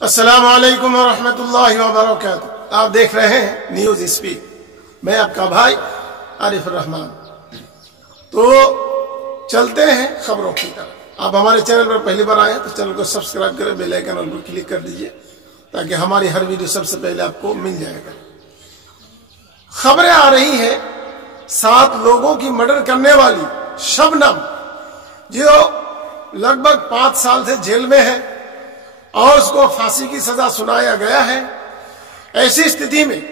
अस्सलाम वालेकुम रहमतुल्लाहि व बरकातुहू। आप देख रहे हैं न्यूज स्पीक। मैं आपका भाई आरिफ रहमान। तो चलते हैं खबरों की तरफ। आप हमारे चैनल पर पहली बार आए हैं तो चैनल को सब्सक्राइब करें, बेल आइकन और पर क्लिक कर दीजिए ताकि हमारी हर वीडियो सबसे पहले आपको मिल जाएगा। खबरें आ रही हैं 7 लोगों की मर्डर करने वाली शबनम, जो लगभग 5 साल से जेल में है और उसको फांसी की सजा सुनाया गया है। ऐसी स्थिति में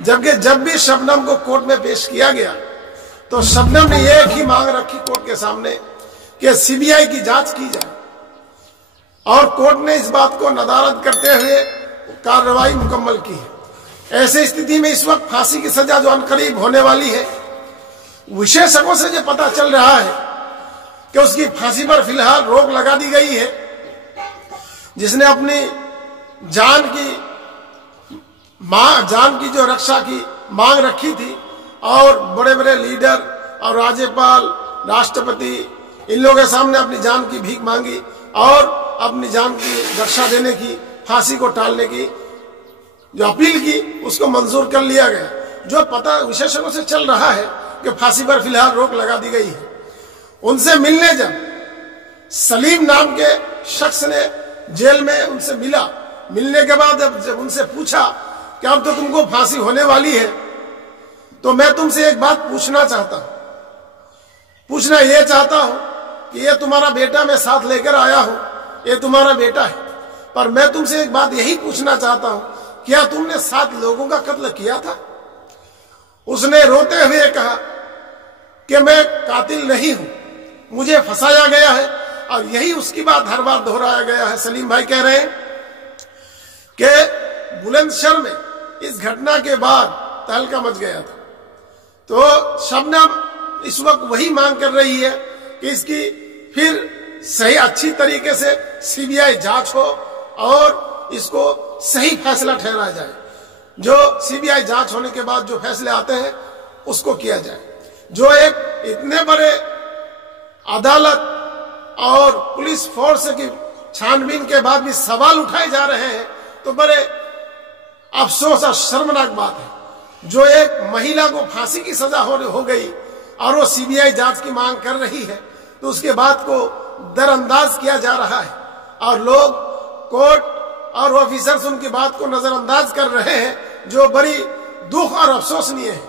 जब भी शबनम को कोर्ट में पेश किया गया तो शबनम ने एक ही मांग रखी कोर्ट के सामने कि सीबीआई की जांच की जाए, और कोर्ट ने इस बात को नदारद करते हुए कार्रवाई मुकम्मल की है। ऐसी स्थिति में इस वक्त फांसी की सजा जो अनकरीब होने वाली है, विशेषज्ञों से जो पता चल रहा है कि उसकी फांसी पर फिलहाल रोक लगा दी गई है। जिसने अपनी जान की जो रक्षा की मांग रखी थी और बड़े बड़े लीडर और राज्यपाल, राष्ट्रपति, इन लोगों के सामने अपनी जान की भीख मांगी और अपनी जान की रक्षा देने की, फांसी को टालने की जो अपील की, उसको मंजूर कर लिया गया। जो पता विशेषज्ञों से चल रहा है कि फांसी पर फिलहाल रोक लगा दी गई है। उनसे मिलने जब सलीम नाम के शख्स ने जेल में उनसे मिलने के बाद जब उनसे पूछा कि अब तो तुमको फांसी होने वाली है, तो मैं तुमसे एक बात पूछना ये चाहता हूं कि ये तुम्हारा बेटा मैं साथ लेकर आया हूं, ये तुम्हारा बेटा है, पर मैं तुमसे एक बात यही पूछना चाहता हूं, क्या तुमने 7 लोगों का कत्ल किया था? उसने रोते हुए कहा कि मैं कातिल नहीं हूं, मुझे फंसाया गया है, और यही उसकी बात हर बार दोहराया गया है। सलीम भाई कह रहे हैं कि बुलंदशहर में इस घटना के बाद तहलका मच गया था। तो शबनम इस वक्त वही मांग कर रही है कि इसकी फिर सही अच्छी तरीके से सीबीआई जांच हो और इसको सही फैसला ठहराया जाए। जो सीबीआई जांच होने के बाद जो फैसले आते हैं उसको किया जाए। जो एक इतने बड़े अदालत और पुलिस फोर्स की छानबीन के बाद भी सवाल उठाए जा रहे हैं, तो बड़े अफसोस और शर्मनाक बात है। जो एक महिला को फांसी की सजा हो गई और वो सीबीआई जांच की मांग कर रही है, तो उसके बाद को दरअंदाज किया जा रहा है और लोग कोर्ट और ऑफिसर्स उनकी बात को नजरअंदाज कर रहे हैं, जो बड़ी दुख और अफसोसनीय है।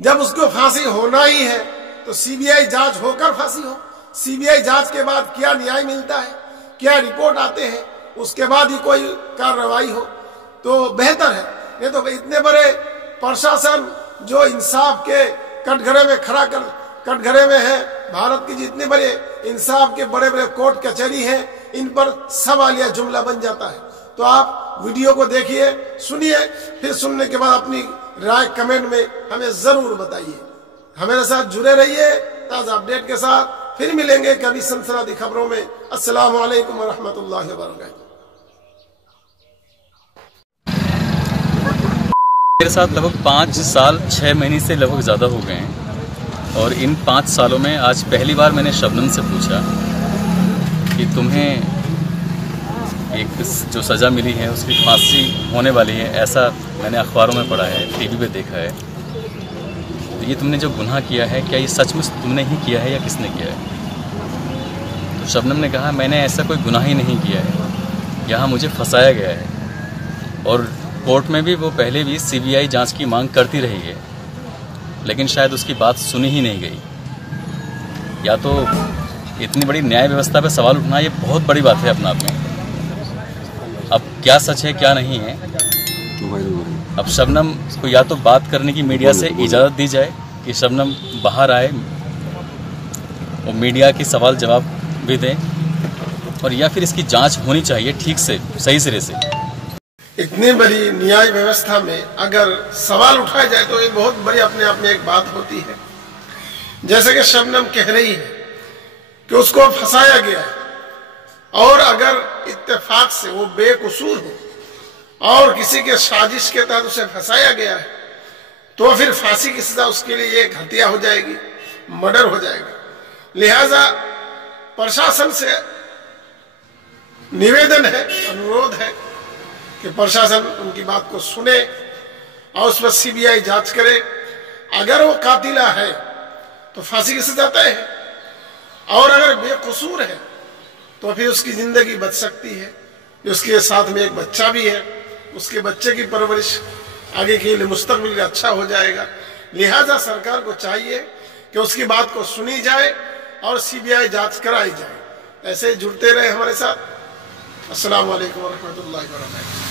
जब उसको फांसी होना ही है तो सीबीआई जांच होकर फांसी हो। सीबीआई जांच के बाद क्या न्याय मिलता है, क्या रिपोर्ट आते हैं, उसके बाद ही कोई कार्रवाई हो तो बेहतर है। ये तो इतने बड़े प्रशासन जो इंसाफ के कटघरे में है, भारत की जितने बड़े इंसाफ के बड़े बड़े कोर्ट कचहरी हैं, इन पर सवालिया जुमला बन जाता है। तो आप वीडियो को देखिए, सुनिए, फिर सुनने के बाद अपनी राय कमेंट में हमें जरूर बताइए। हमारे साथ जुड़े रहिए ताजा अपडेट के साथ। फिर मिलेंगे कभी सनसनाती खबरों में। अस्सलाम वालेकुम व रहमतुल्लाहि व बरकातुहू। मेरे साथ लगभग 5 साल 6 महीने से लगभग ज़्यादा हो गए हैं, और इन 5 सालों में आज पहली बार मैंने शबनम से पूछा कि तुम्हें एक जो सज़ा मिली है उसकी फांसी होने वाली है, ऐसा मैंने अखबारों में पढ़ा है, टीवी पे देखा है, तो ये तुमने जो गुनाह किया है क्या ये सचमुच तुमने ही किया है या किसने किया है? तो शबनम ने कहा मैंने ऐसा कोई गुनाह ही नहीं किया है, यहाँ मुझे फंसाया गया है। और कोर्ट में भी वो पहले भी सीबीआई जांच की मांग करती रही है, लेकिन शायद उसकी बात सुनी ही नहीं गई। या तो इतनी बड़ी न्याय व्यवस्था पे सवाल उठना ये बहुत बड़ी बात है अपना आप में। अब क्या सच है क्या नहीं है, अब शबनम को या तो बात करने की मीडिया से इजाज़त दी जाए कि शबनम बाहर आए और मीडिया के सवाल जवाब भी दें, और या फिर इसकी जांच होनी चाहिए ठीक से, सही सिरे से। इतनी बड़ी न्याय व्यवस्था में अगर सवाल उठाया जाए तो ये बहुत बड़ी अपने आप में एक बात होती है। जैसे कि शबनम कह रही है कि उसको फंसाया गया है, और अगर इत्तेफाक से वो बेकसूर हो और किसी के साजिश के तहत उसे फंसाया गया है, तो फिर फांसी की सजा उसके लिए एक हत्या हो जाएगी, मर्डर हो जाएगा। लिहाजा प्रशासन से निवेदन है, अनुरोध है कि प्रशासन उनकी बात को सुने और उस पर सीबीआई जांच करे। अगर वो कातिला है तो फांसी की सजा तय है, और अगर बेकसूर है तो फिर उसकी जिंदगी बच सकती है। उसके साथ में एक बच्चा भी है, उसके बच्चे की परवरिश आगे के लिए मुस्तकबिल का अच्छा हो जाएगा। लिहाजा सरकार को चाहिए कि उसकी बात को सुनी जाए और सीबीआई जांच कराई जाए। ऐसे जुड़ते रहे हमारे साथ। अस्सलाम वालेकुम व रहमतुल्लाहि व बरकातुहू।